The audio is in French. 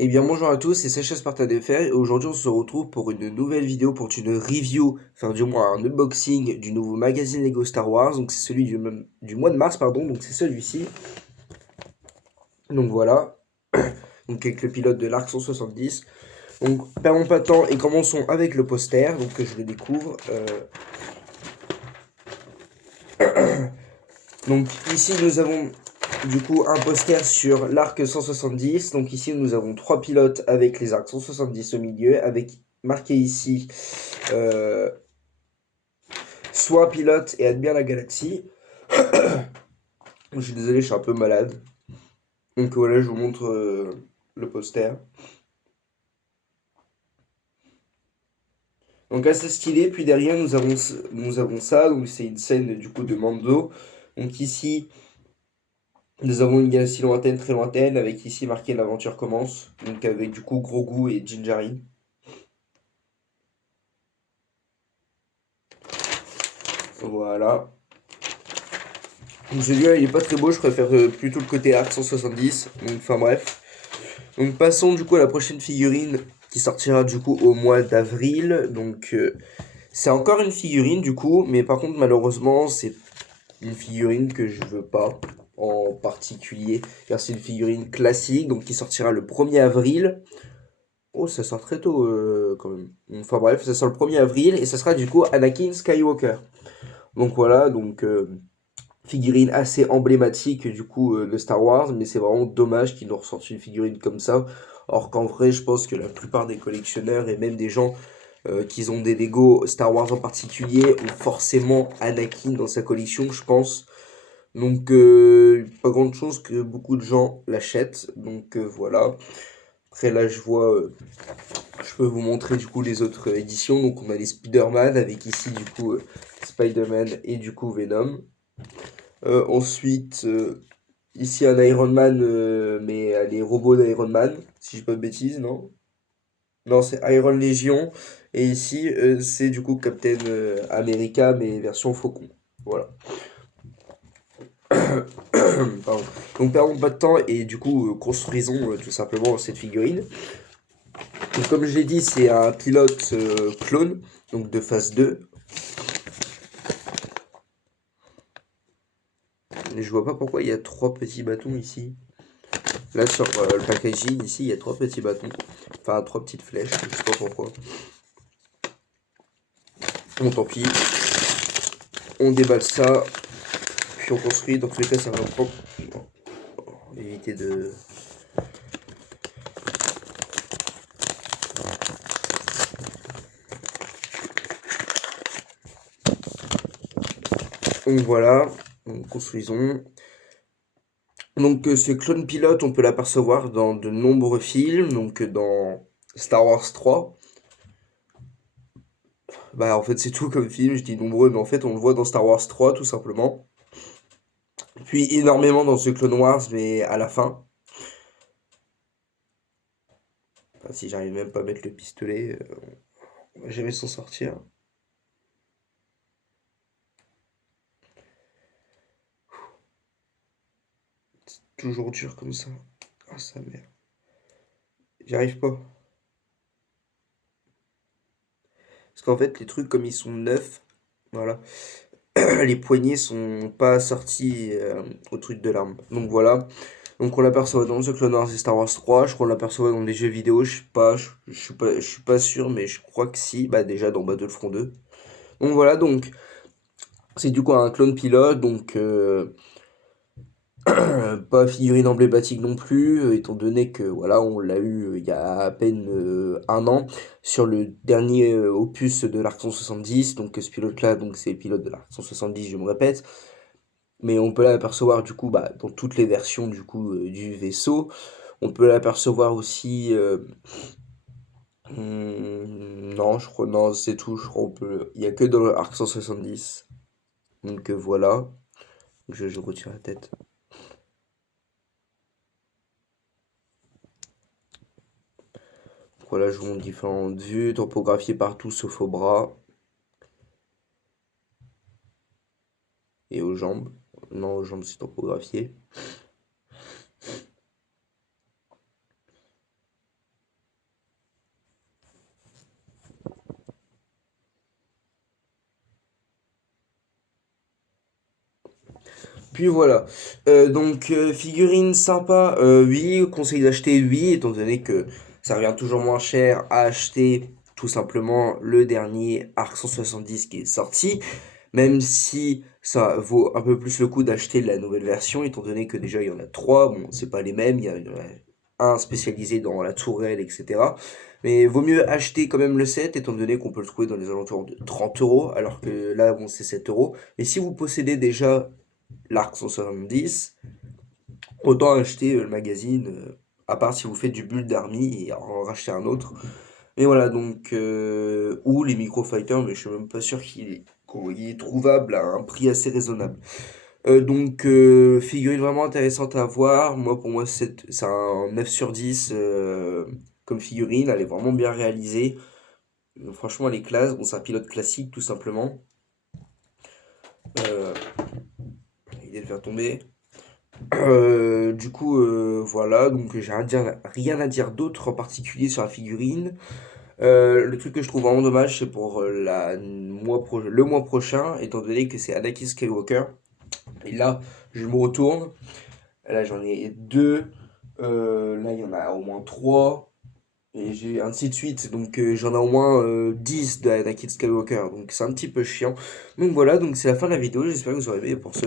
Eh bien bonjour à tous, c'est Sacha SpartanFR et aujourd'hui on se retrouve pour une nouvelle vidéo, pour une review, enfin du moins un unboxing du nouveau magazine Lego Star Wars, donc c'est celui du mois de mars pardon, donc c'est celui-ci. Donc voilà, donc avec le pilote de l'Arc 170. Donc perdons pas de temps et commençons avec le poster, donc que je le découvre. Donc ici nous avons du coup un poster sur l'Arc 170. Donc ici nous avons trois pilotes avec les arcs 170 au milieu, avec marqué ici soit pilote et admire la galaxie. Je suis désolé, je suis un peu malade. Donc voilà, je vous montre le poster. Donc assez stylé. Puis derrière, nous avons ça. Donc c'est une scène du coup de Mando. Donc ici, nous avons une galaxie lointaine, très lointaine, avec ici marqué l'aventure commence. Donc avec du coup Grogu et Din Djarin. Voilà. Donc celui-là, il est pas très beau. Je préfère plutôt le côté Arc 170. Donc enfin bref. Donc passons du coup à la prochaine figurine qui sortira du coup au mois d'avril. Donc c'est encore une figurine du coup, mais par contre malheureusement c'est une figurine que je veux pas en particulier, car c'est une figurine classique donc qui sortira le 1er avril. Oh, ça sort très tôt quand même. Enfin bref, ça sort le 1er avril et ça sera du coup Anakin Skywalker. Donc voilà, donc figurine assez emblématique du coup de Star Wars, mais c'est vraiment dommage qu'ils nous ressortent une figurine comme ça. Or qu'en vrai, je pense que la plupart des collectionneurs et même des gens qui ont des Lego Star Wars en particulier ont forcément Anakin dans sa collection, je pense. Donc pas grande chose que beaucoup de gens l'achètent. Donc voilà. Après là, je peux vous montrer du coup les autres éditions. Donc on a les Spider-Man avec ici du coup Spider-Man et du coup Venom. Ensuite, ici un Iron Man, mais les robots d'Iron Man, si je dis pas de bêtises, non? Non, c'est Iron Legion. Et ici, c'est du coup Captain America, mais version faucon. Voilà. Pardon. Donc perdons pas de temps et du coup construisons tout simplement cette figurine. Donc comme je l'ai dit, c'est un pilote clone, donc de phase 2. Et je vois pas pourquoi il y a trois petits bâtons ici. Là sur le packaging, ici, il y a trois petits bâtons. Enfin, trois petites flèches, je sais pas pourquoi. Bon, tant pis. On déballe ça, puis on construit. Dans tous les cas, ça va prendre. Bon, éviter de. Donc voilà, donc, construisons. Donc ce clone pilote, on peut l'apercevoir dans de nombreux films, donc dans Star Wars 3. Bah en fait c'est tout comme film, je dis nombreux, mais en fait on le voit dans Star Wars 3 tout simplement. Puis énormément dans ce Clone Wars, mais à la fin. Enfin, si j'arrive même pas à mettre le pistolet, on va jamais s'en sortir. Toujours dur comme ça. Ah sa mère. J'y arrive pas. Parce qu'en fait les trucs comme ils sont neufs, voilà. Les poignées sont pas sortis au truc de l'arme. Donc voilà. Donc on l'aperçoit dans The Clone Wars et Star Wars 3, je crois qu'on l'aperçoit dans des jeux vidéo, je suis pas sûr, mais je crois que si, bah déjà dans Battlefront 2. Donc voilà, donc c'est du coup un clone pilote, donc pas figurine emblématique non plus, étant donné que voilà, on l'a eu il y a à peine un an sur le dernier opus de l'Arc 170, donc ce pilote-là, donc c'est le pilote de l'Arc 170, je me répète, mais on peut l'apercevoir du coup bah, dans toutes les versions du coup du vaisseau. On peut l'apercevoir aussi. Non, je crois, non, c'est tout. Je crois on peut. Il y a que dans le Arc 170. Donc voilà. Je retire la tête. Voilà, je vous montre différentes vues, topographiées partout sauf au bras et aux jambes. Non, aux jambes c'est topographié. Puis voilà. Figurine sympa, oui, conseil d'acheter, oui, étant donné que ça revient toujours moins cher à acheter tout simplement le dernier Arc 170 qui est sorti, même si ça vaut un peu plus le coup d'acheter la nouvelle version, étant donné que déjà il y en a trois, bon, c'est pas les mêmes, il y en a un spécialisé dans la tourelle, etc. Mais vaut mieux acheter quand même le set, étant donné qu'on peut le trouver dans les alentours de 30 euros, alors que là, bon, c'est 7 euros. Mais si vous possédez déjà l'Arc 170, autant acheter le magazine, à part si vous faites du Build Army et en racheter un autre. Mais voilà, ou les Micro Fighters, mais je suis même pas sûr qu'il est trouvable à un prix assez raisonnable. Figurine vraiment intéressante à voir. Moi, pour moi, c'est un 9 sur 10 comme figurine. Elle est vraiment bien réalisée. Franchement, elle est classe. Bon, c'est un pilote classique, tout simplement. Euh, il est de faire tomber. Voilà, donc j'ai rien à dire d'autre en particulier sur la figurine. Le truc que je trouve vraiment dommage, c'est pour le mois prochain, étant donné que c'est Anakin Skywalker. Et là, je me retourne. Là, j'en ai deux. Là, il y en a au moins trois. Et j'ai ainsi de suite. J'en ai au moins 10 d'Anakin Skywalker. Donc, c'est un petit peu chiant. Donc, voilà, donc c'est la fin de la vidéo. J'espère que vous aurez aimé pour ce